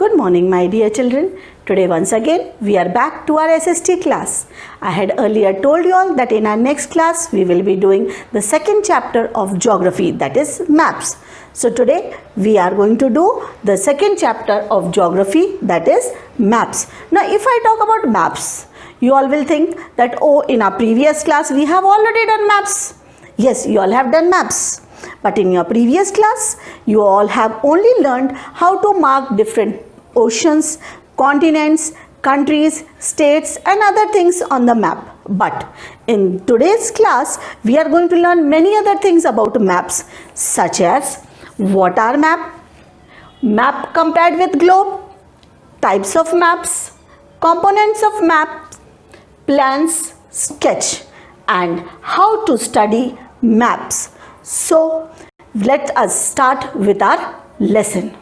Good morning, my dear children. Today once again we are back to our SST class. I had earlier told you all that in our next class we will be doing the second chapter of geography, that is maps. So today we are going to do the second chapter of geography, that is maps. Now if I talk about maps, you all will think that in our previous class we have already done maps. Yes, you all have done maps. But in your previous class, you all have only learned how to mark different oceans, continents, countries, states and other things on the map. But in today's class, we are going to learn many other things about maps, such as what are map compared with globe, types of maps, components of maps, plans, sketch, and how to study maps. So, let us start with our lesson.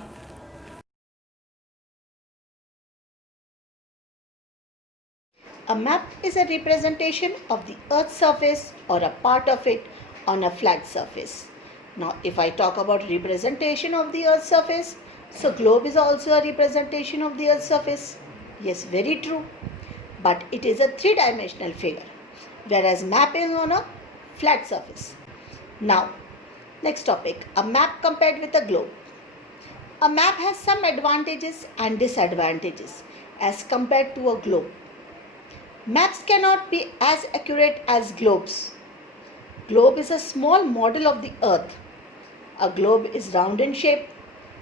A map is a representation of the Earth's surface or a part of it on a flat surface. Now, if I talk about representation of the Earth's surface, so globe is also a representation of the Earth's surface. Yes, very true. But it is a three-dimensional figure, whereas map is on a flat surface. Now, next topic, a map compared with a globe. A map has some advantages and disadvantages as compared to a globe. Maps cannot be as accurate as globes. Globe is a small model of the Earth. A globe is round in shape,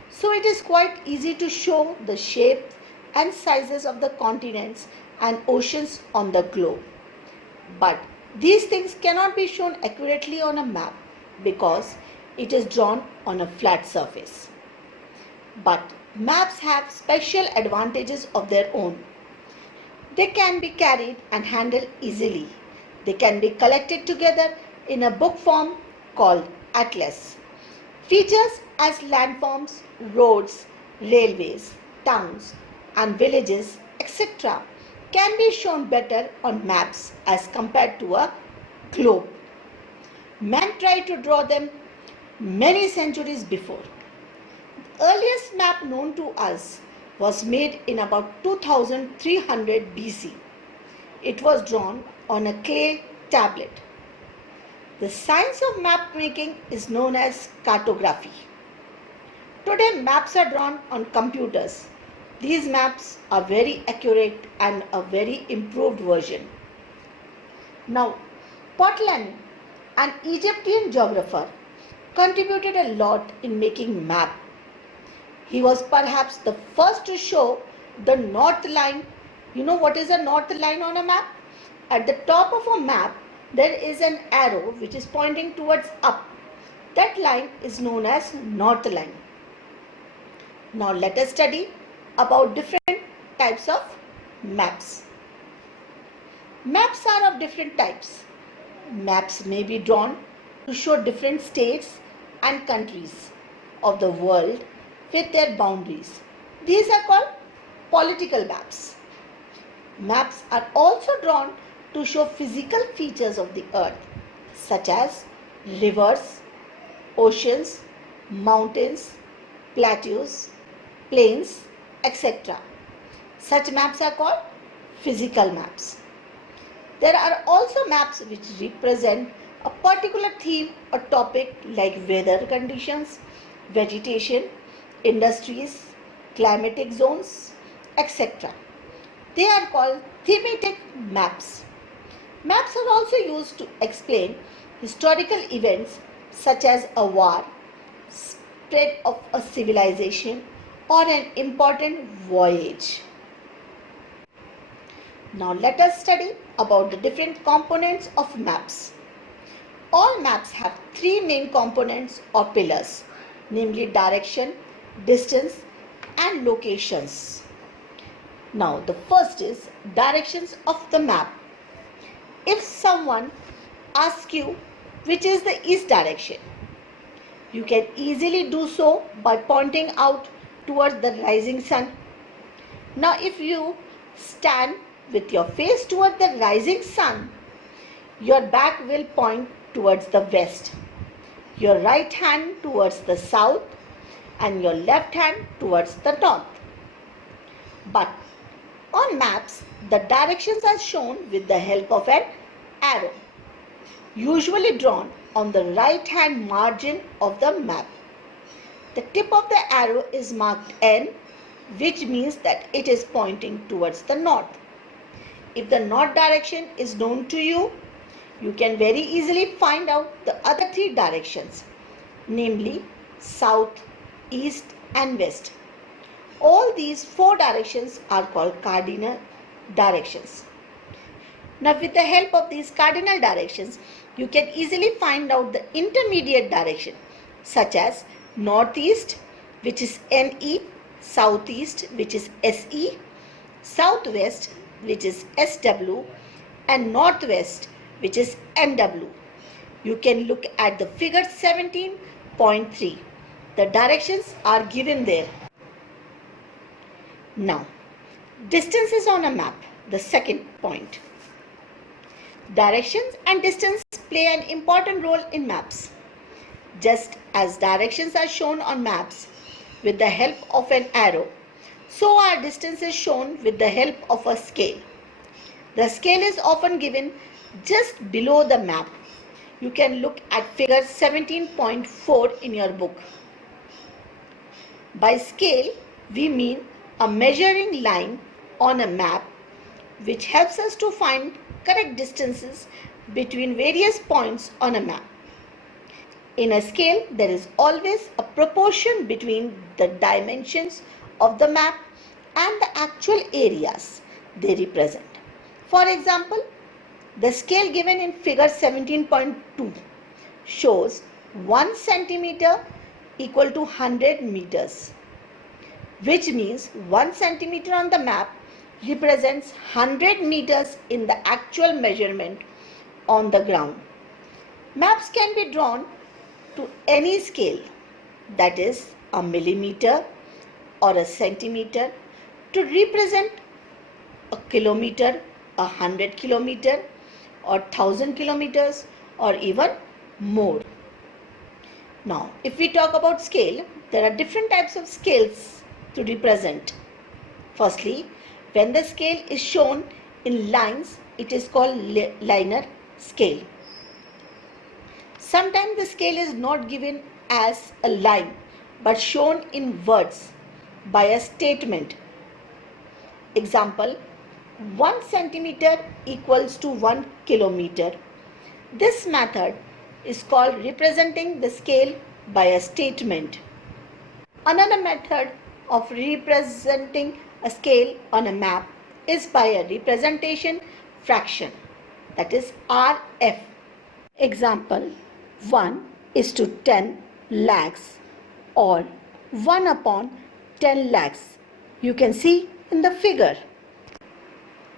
so it is quite easy to show the shape and sizes of the continents and oceans on the globe. But these things cannot be shown accurately on a map because it is drawn on a flat surface. But maps have special advantages of their own. They can be carried and handled easily. They can be collected together in a book form called atlas. Features as landforms, roads, railways, towns and villages, etc. can be shown better on maps as compared to a globe. Man tried to draw them many centuries before. The earliest map known to us was made in about 2300 BC. It was drawn on a clay tablet. The science of map making is known as cartography. Today maps are drawn on computers. These maps are very accurate and a very improved version. Now, Ptolemy, an Egyptian geographer, contributed a lot in making map. He was perhaps the first to show the north line. You know what is a north line on a map? At the top of a map, there is an arrow which is pointing towards up. That line is known as north line. Now let us study about different types of maps. Maps are of different types. Maps may be drawn to show different states and countries of the world with their boundaries. These are called political maps. Maps are also drawn to show physical features of the earth, such as rivers, oceans, mountains, plateaus, plains, etc. Such maps are called physical maps. There are also maps which represent a particular theme or topic like weather conditions, vegetation, industries, climatic zones, etc. They are called thematic maps. Maps are also used to explain historical events such as a war, spread of a civilization, or an important voyage. Now let us study about the different components of maps. All maps have three main components or pillars, namely direction, distance and locations. Now the first is directions of the map. If someone asks you which is the east direction, you can easily do so by pointing out towards the rising sun. Now if you stand with your face towards the rising sun, your back will point towards the west, your right hand towards the south and your left hand towards the north. But on maps, the directions are shown with the help of an arrow, usually drawn on the right hand margin of the map. The tip of the arrow is marked N, which means that it is pointing towards the north. If the north direction is known to you, you can very easily find out the other three directions, namely south, east and west. All these four directions are called cardinal directions. Now with the help of these cardinal directions, you can easily find out the intermediate direction, such as northeast, which is NE, southeast, which is SE, southwest, which is SW, and northwest, which is NW. You can look at the figure 17.3. The directions are given there. Now, distances on a map, the second point. Directions and distance play an important role in maps. Just as directions are shown on maps with the help of an arrow, so are distances shown with the help of a scale. The scale is often given just below the map. You can look at figure 17.4 in your book. By scale, we mean a measuring line on a map which helps us to find correct distances between various points on a map. In a scale, there is always a proportion between the dimensions of the map and the actual areas they represent. For example, the scale given in figure 17.2 shows 1 centimeter equal to 100 meters, which means 1 centimeter on the map represents 100 meters in the actual measurement on the ground. Maps can be drawn to any scale, that is a millimeter or a centimeter, to represent a kilometer, 100 kilometer or 1000 kilometers or even more. Now, if we talk about scale, there are different types of scales to represent. Firstly, when the scale is shown in lines, it is called linear scale. Sometimes the scale is not given as a line but shown in words by a statement. Example, 1 centimeter equals to 1 kilometer. This method is called representing the scale by a statement. Another method of representing a scale on a map is by a representation fraction, that is RF. Example, 1 is to 10 lakhs or 1 upon 10 lakhs. You can see in the figure.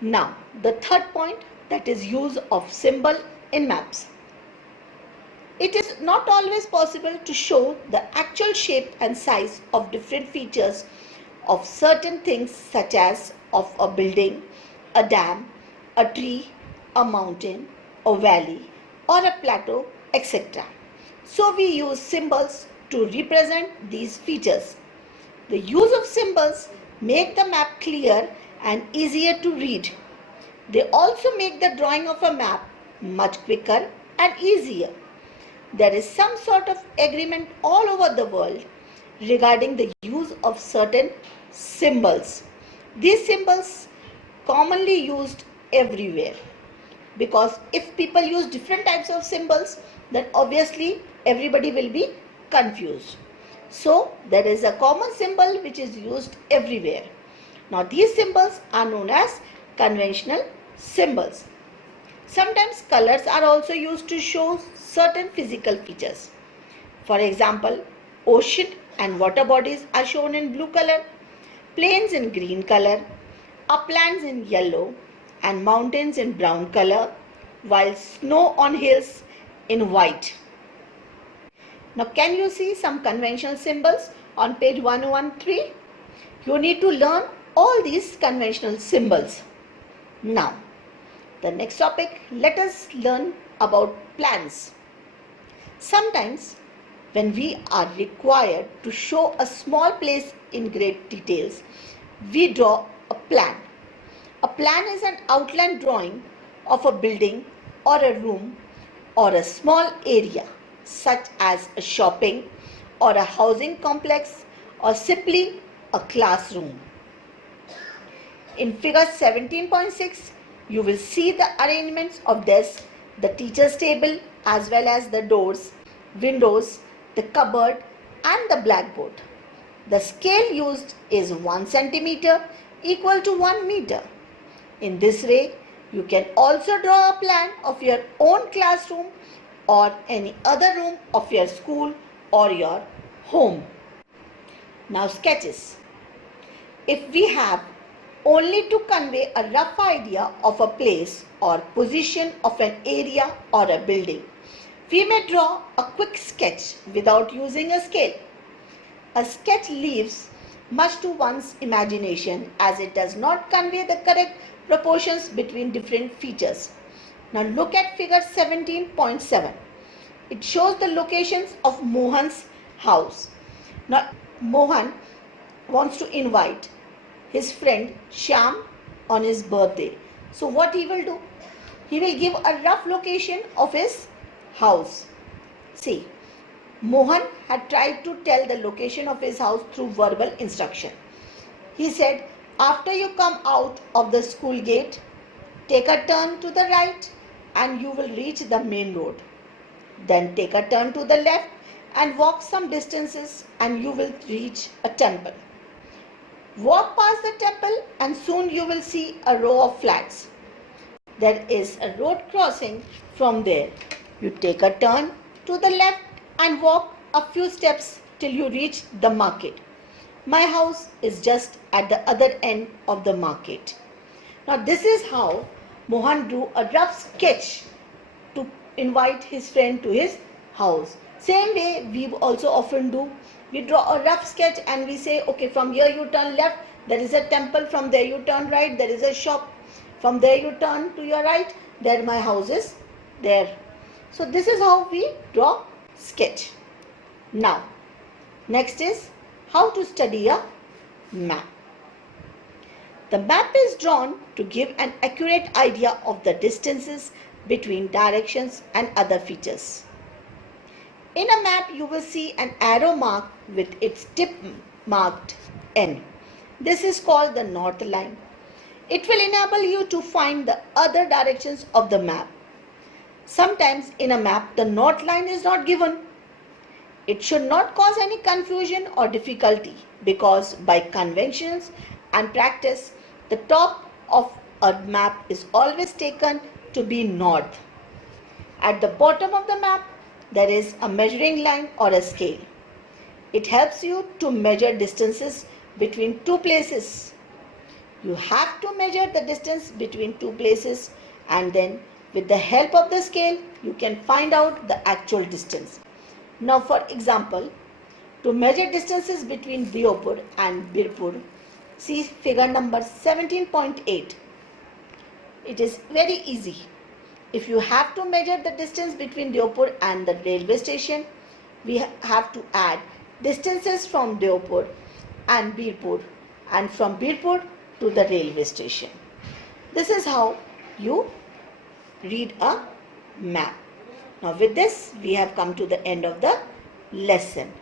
Now, the third point, that is use of symbol in maps. It is not always possible to show the actual shape and size of different features of certain things, such as of a building, a dam, a tree, a mountain, a valley or a plateau, etc. So we use symbols to represent these features. The use of symbols make the map clear and easier to read. They also make the drawing of a map much quicker and easier. There is some sort of agreement all over the world regarding the use of certain symbols. These symbols commonly used everywhere, because if people use different types of symbols, then obviously everybody will be confused. So there is a common symbol which is used everywhere. Now these symbols are known as conventional symbols. Sometimes colors are also used to show certain physical features. For example, ocean and water bodies are shown in blue color, plains in green color, uplands in yellow, and mountains in brown color, while snow on hills in white. Now can you see some conventional symbols on page 113? You need to learn all these conventional symbols. Now, the next topic, let us learn about plans. Sometimes when we are required to show a small place in great details, we draw a plan. A plan is an outline drawing of a building or a room or a small area such as a shopping or a housing complex or simply a classroom. In figure 17.6, you will see the arrangements of desks, the teacher's table as well as the doors, windows, the cupboard and the blackboard. The scale used is 1 centimeter equal to 1 meter. In this way, you can also draw a plan of your own classroom or any other room of your school or your home. Now sketches. If we have only to convey a rough idea of a place or position of an area or a building, we may draw a quick sketch without using a scale. A sketch leaves much to one's imagination as it does not convey the correct proportions between different features. Now look at figure 17.7. It shows the locations of Mohan's house. Now Mohan wants to invite his friend Shyam on his birthday. So what he will do? He will give a rough location of his house. See, Mohan had tried to tell the location of his house through verbal instruction. He said, after you come out of the school gate, take a turn to the right and you will reach the main road. Then take a turn to the left and walk some distances and you will reach a temple. Walk past the temple and soon you will see a row of flats. There is a road crossing from there. You take a turn to the left and walk a few steps till you reach the market. My house is just at the other end of the market. Now this is how Mohan drew a rough sketch to invite his friend to his house. Same way we also often do. We draw a rough sketch and we say, okay, from here you turn left, there is a temple, from there you turn right, there is a shop, from there you turn to your right, there my house is there. So this is how we draw sketch. Now, next is how to study a map. The map is drawn to give an accurate idea of the distances between directions and other features. In a map, you will see an arrow mark with its tip marked N. This is called the north line. It will enable you to find the other directions of the map. Sometimes in a map, the north line is not given. It should not cause any confusion or difficulty because by conventions and practice, the top of a map is always taken to be north. At the bottom of the map, there is a measuring line or a scale. It helps you to measure distances between two places. You have to measure the distance between two places and then with the help of the scale, you can find out the actual distance. Now for example, to measure distances between Deopur and Birpur, see figure number 17.8. It is very easy. If you have to measure the distance between Deopur and the railway station, we have to add distances from Deopur and Birpur and from Birpur to the railway station. This is how you read a map. Now with this, we have come to the end of the lesson.